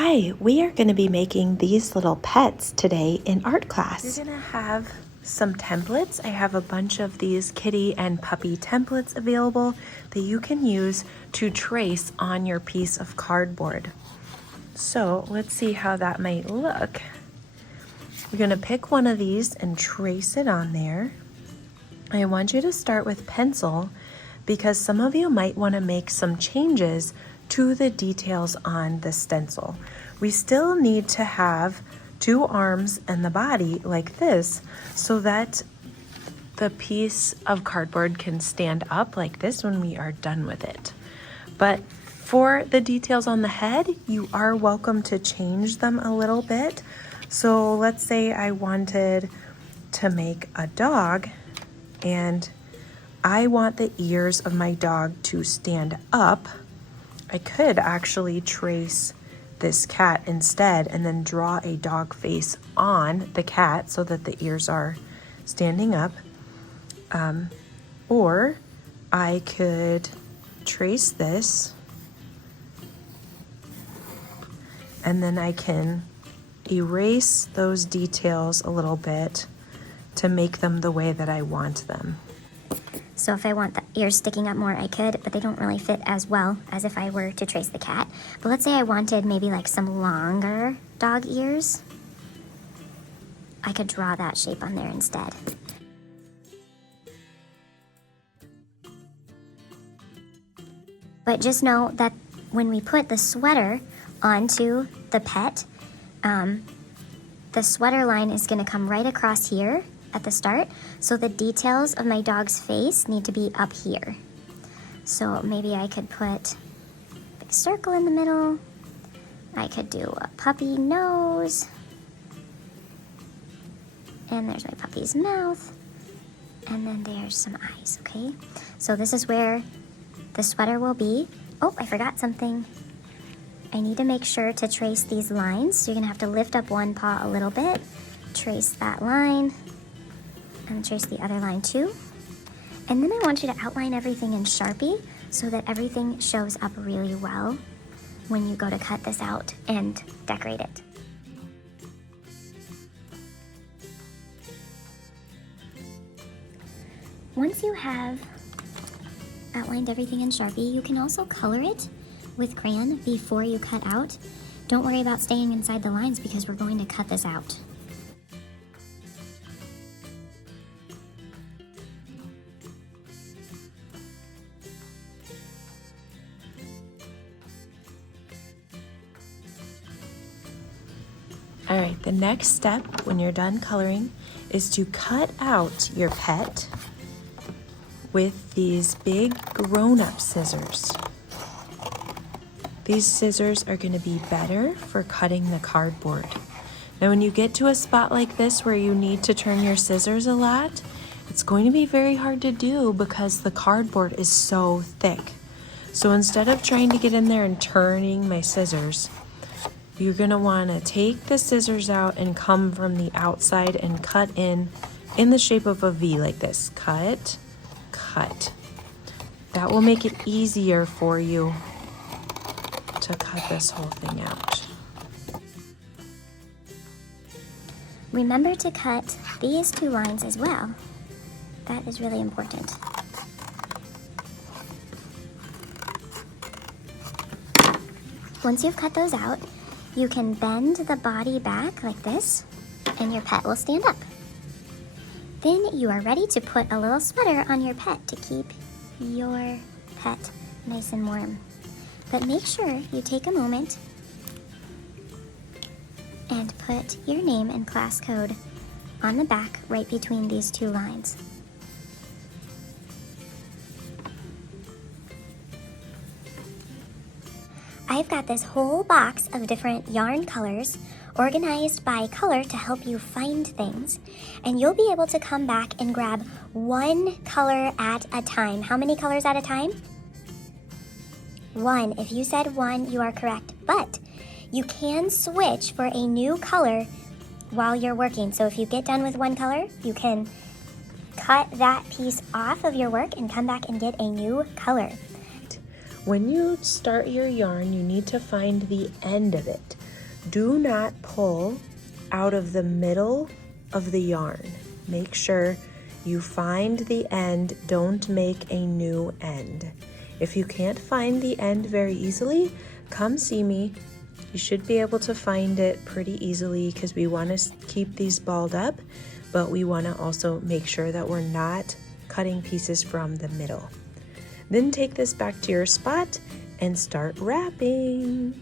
Hi, we are going to be making these little pets today in art class. You're going to have some templates. I have a bunch of these kitty and puppy templates available that you can use to trace on your piece of cardboard. So let's see how that might look. We're going to pick one of these and trace it on there. I want you to start with pencil because some of you might want to make some changes to the details on the stencil. We still need to have two arms and the body like this so that the piece of cardboard can stand up like this when we are done with it. But for the details on the head, you are welcome to change them a little bit. So let's say I wanted to make a dog and I want the ears of my dog to stand up. I could actually trace this cat instead and then draw a dog face on the cat so that the ears are standing up. Or I could trace this and then I can erase those details a little bit to make them the way that I want them. So if I want the ears sticking up more, I could, but they don't really fit as well as if I were to trace the cat. But let's say I wanted maybe like some longer dog ears. I could draw that shape on there instead. But just know that when we put the sweater onto the pet, the sweater line is going to come right across here at the start, so the details of my dog's face need to be up here. So maybe I could put a big circle in the middle. I could do a puppy nose. And there's my puppy's mouth. And then there's some eyes, okay? So this is where the sweater will be. Oh, I forgot something. I need to make sure to trace these lines. So you're gonna have to lift up one paw a little bit, trace that line, and trace the other line too. And then I want you to outline everything in Sharpie so that everything shows up really well when you go to cut this out and decorate it. Once you have outlined everything in Sharpie, you can also color it with crayon before you cut out. Don't worry about staying inside the lines because we're going to cut this out. All right, the next step when you're done coloring is to cut out your pet with these big grown-up scissors. These scissors are going to be better for cutting the cardboard. Now when you get to a spot like this where you need to turn your scissors a lot, it's going to be very hard to do because the cardboard is so thick. So instead of trying to get in there and turning my scissors, you're going to want to take the scissors out and come from the outside and cut in the shape of a V like this. Cut, cut. That will make it easier for you to cut this whole thing out. Remember to cut these two lines as well. That is really important. Once you've cut those out, you can bend the body back like this, and your pet will stand up. Then you are ready to put a little sweater on your pet to keep your pet nice and warm. But make sure you take a moment and put your name and class code on the back right between these two lines. I've got this whole box of different yarn colors organized by color to help you find things. And you'll be able to come back and grab one color at a time. How many colors at a time? One. If you said one, you are correct. But you can switch for a new color while you're working. So if you get done with one color, you can cut that piece off of your work and come back and get a new color. When you start your yarn, you need to find the end of it. Do not pull out of the middle of the yarn. Make sure you find the end, don't make a new end. If you can't find the end very easily, come see me. You should be able to find it pretty easily because we want to keep these balled up, but we want to also make sure that we're not cutting pieces from the middle. Then take this back to your spot and start wrapping.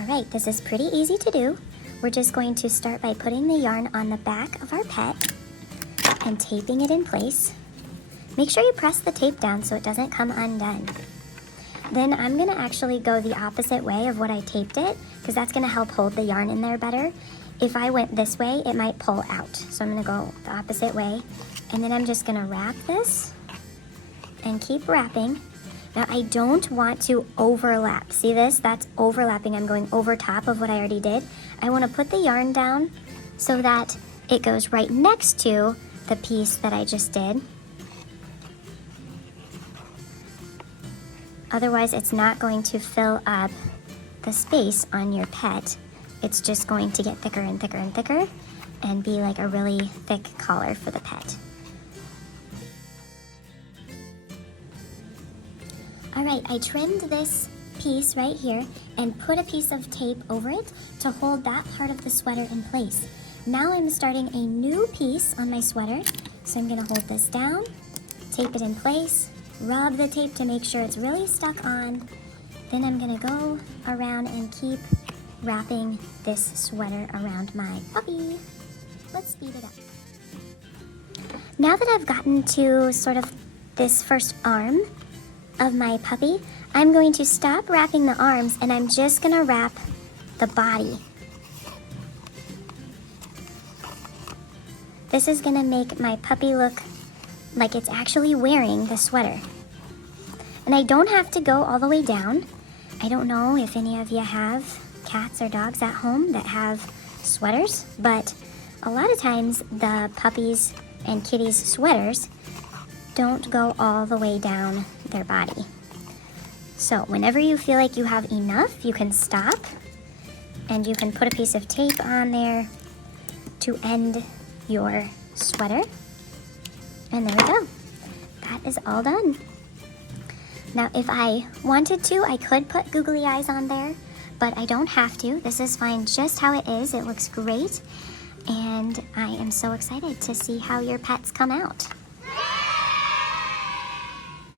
All right, this is pretty easy to do. We're just going to start by putting the yarn on the back of our pet and taping it in place. Make sure you press the tape down so it doesn't come undone. Then I'm gonna actually go the opposite way of what I taped it, because that's gonna help hold the yarn in there better. If I went this way, it might pull out. So I'm gonna go the opposite way. And then I'm just gonna wrap this and keep wrapping. Now I don't want to overlap. See this? That's overlapping. I'm going over top of what I already did. I wanna put the yarn down so that it goes right next to the piece that I just did. Otherwise, it's not going to fill up the space on your pet. It's just going to get thicker and thicker and thicker and be like a really thick collar for the pet. All right, I trimmed this piece right here and put a piece of tape over it to hold that part of the sweater in place. Now I'm starting a new piece on my sweater. So I'm gonna hold this down, tape it in place, rub the tape to make sure it's really stuck on. Then I'm gonna go around and keep wrapping this sweater around my puppy. Let's speed it up. Now that I've gotten to sort of this first arm of my puppy, I'm going to stop wrapping the arms and I'm just gonna wrap the body. This is gonna make my puppy look like it's actually wearing the sweater. And I don't have to go all the way down. I don't know if any of you have cats or dogs at home that have sweaters, but a lot of times the puppies and kitties' sweaters don't go all the way down their body. So whenever you feel like you have enough, you can stop and you can put a piece of tape on there to end your sweater. And there we go. That is all done. Now, if I wanted to, I could put googly eyes on there, but I don't have to. This is fine just how it is. It looks great. And I am so excited to see how your pets come out.